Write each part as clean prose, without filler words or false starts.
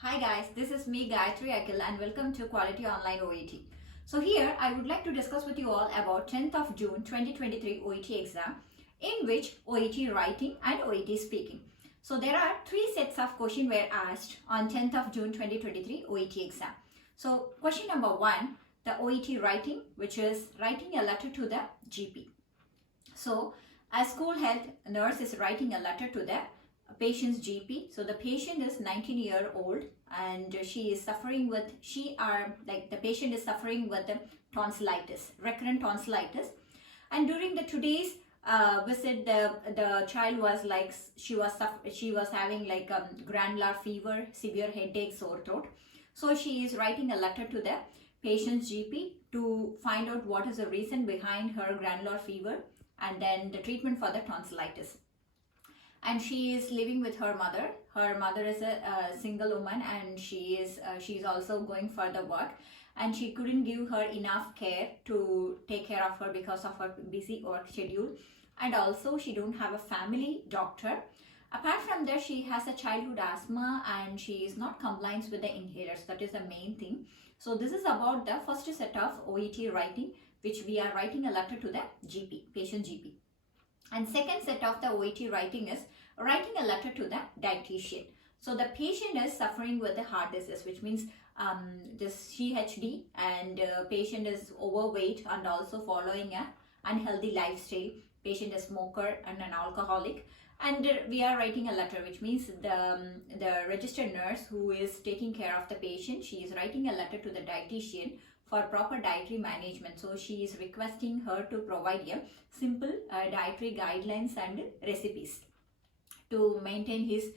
Hi guys, this is me Gayatri Akil and welcome to Quality Online OET. So here I would like to discuss with you all about 10th of June 2023 OET exam, in which OET Writing and OET Speaking. So there are three sets of questions were asked on 10th of June 2023 OET exam. So question number 1, the OET Writing, which is writing a letter to the GP. So a school health nurse is writing a letter to the patient's GP. So the patient is 19-year-old and she is suffering with, the patient is suffering with tonsillitis, recurrent tonsillitis. And during the today's visit, the child was like, she was having like granular fever, severe headache, sore throat. So she is writing a letter to the patient's GP to find out what is the reason behind her granular fever and then the treatment for the tonsillitis. And she is living with her mother. Her mother is a single woman and she is also going for the work, and she couldn't give her enough care to take care of her because of her busy work schedule, and also she don't have a family doctor. Apart from that, she has a childhood asthma and she is not compliant with the inhalers. That is the main thing. So this is about the first set of OET writing, which we are writing a letter to the GP, patient GP. And second set of the OET writing is writing a letter to the dietitian. So the patient is suffering with a heart disease, which means this CHD, and patient is overweight and also following a unhealthy lifestyle. Patient is smoker and an alcoholic, and we are writing a letter, which means the registered nurse who is taking care of the patient, she is writing a letter to the dietitian for proper dietary management. So she is requesting her to provide a simple dietary guidelines and recipes to maintain his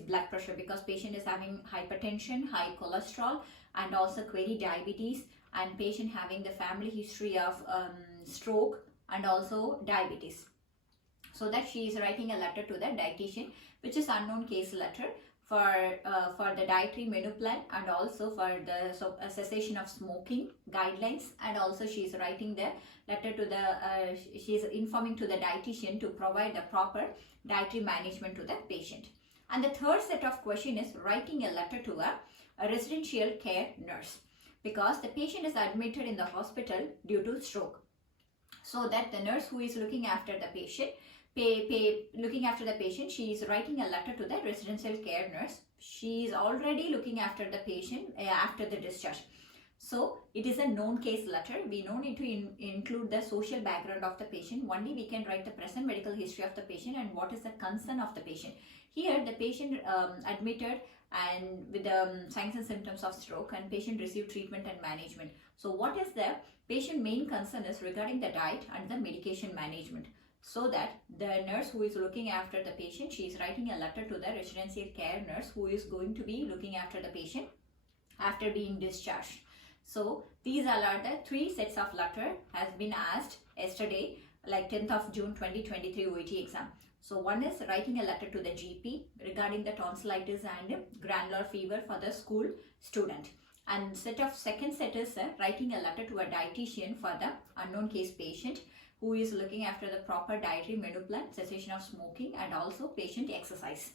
blood pressure, because patient is having hypertension, high cholesterol, and also query diabetes, and patient having the family history of stroke and also diabetes. So that she is writing a letter to the dietitian, which is unknown case letter for the dietary menu plan, and also for the cessation of smoking guidelines, and also she is writing the letter to the she is informing to the dietitian to provide the proper dietary management to the patient. And the third set of question is writing a letter to a residential care nurse, because the patient is admitted in the hospital due to stroke. So that the nurse who is looking after the patient, she is writing a letter to the residential care nurse. She is already looking after the patient after the discharge. So it is a known case letter. We don't need to include the social background of the patient. Only we can write the present medical history of the patient and what is the concern of the patient. Here the patient admitted and with the signs and symptoms of stroke, and patient received treatment and management. So what is the patient main concern is regarding the diet and the medication management. So that the nurse who is looking after the patient, she is writing a letter to the residential care nurse who is going to be looking after the patient after being discharged. So these are the three sets of letter has been asked yesterday, like 10th of June 2023 OET exam. So one is writing a letter to the GP regarding the tonsillitis and granular fever for the school student. And second set is writing a letter to a dietitian for the unknown case patient who is looking after the proper dietary menu plan, cessation of smoking, and also patient exercise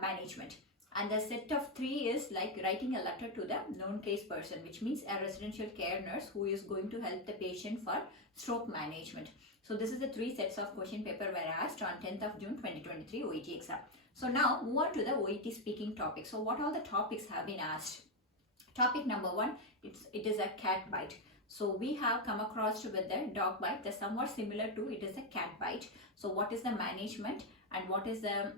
management. And the set of three is like writing a letter to the known case person, which means a residential care nurse who is going to help the patient for stroke management. So this is the three sets of question paper were asked on 10th of June 2023 OET exam. So now move on to the OET speaking topic. So what all the topics have been asked? Topic number 1, it is a cat bite. So we have come across with the dog bite. They're somewhat similar to it is a cat bite. So what is the management and what is the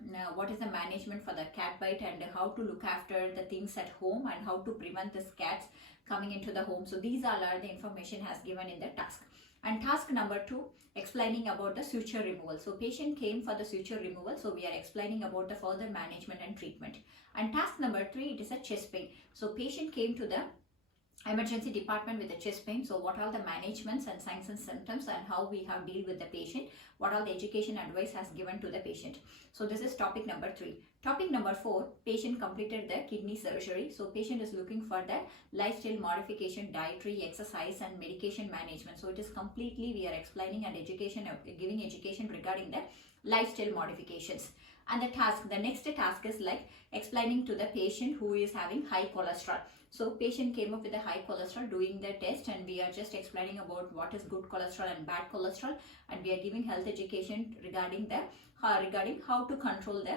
management for the cat bite, and how to look after the things at home and how to prevent these cats coming into the home. So these are the information has given in the task. And task number 2, explaining about the suture removal. So patient came for the suture removal. So we are explaining about the further management and treatment. And task number 3, it is a chest pain. So patient came to the emergency department with the chest pain. So what are the managements and signs and symptoms, and how we have deal with the patient, what all the education advice has given to the patient. So this is topic number 3. Topic number 4, patient completed the kidney surgery. So patient is looking for the lifestyle modification, dietary, exercise, and medication management. So it is completely we are explaining and giving education regarding the lifestyle modifications. And the next task is like explaining to the patient who is having high cholesterol. So patient came up with a high cholesterol, doing the test, and we are just explaining about what is good cholesterol and bad cholesterol, and we are giving health education regarding how to control the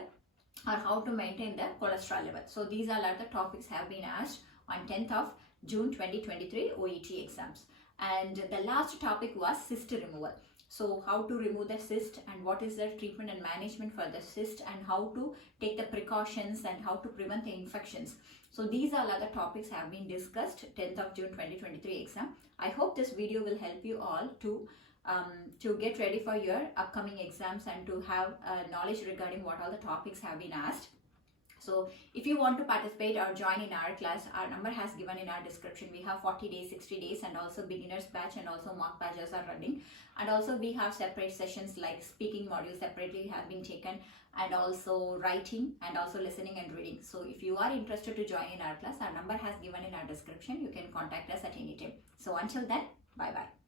or how to maintain the cholesterol level. So these are the topics have been asked on 10th of June 2023 OET exams. And the last topic was cyst removal. So how to remove the cyst and what is the treatment and management for the cyst and how to take the precautions and how to prevent the infections. So these are the topics have been discussed 10th of June 2023 exam. I hope this video will help you all to get ready for your upcoming exams and to have knowledge regarding what all the topics have been asked. So if you want to participate or join in our class, our number has given in our description. We have 40 days, 60 days and also beginners batch and also mock batches are running. And also we have separate sessions like speaking module separately have been taken, and also writing and also listening and reading. So if you are interested to join in our class, our number has given in our description. You can contact us at any time. So until then, bye bye.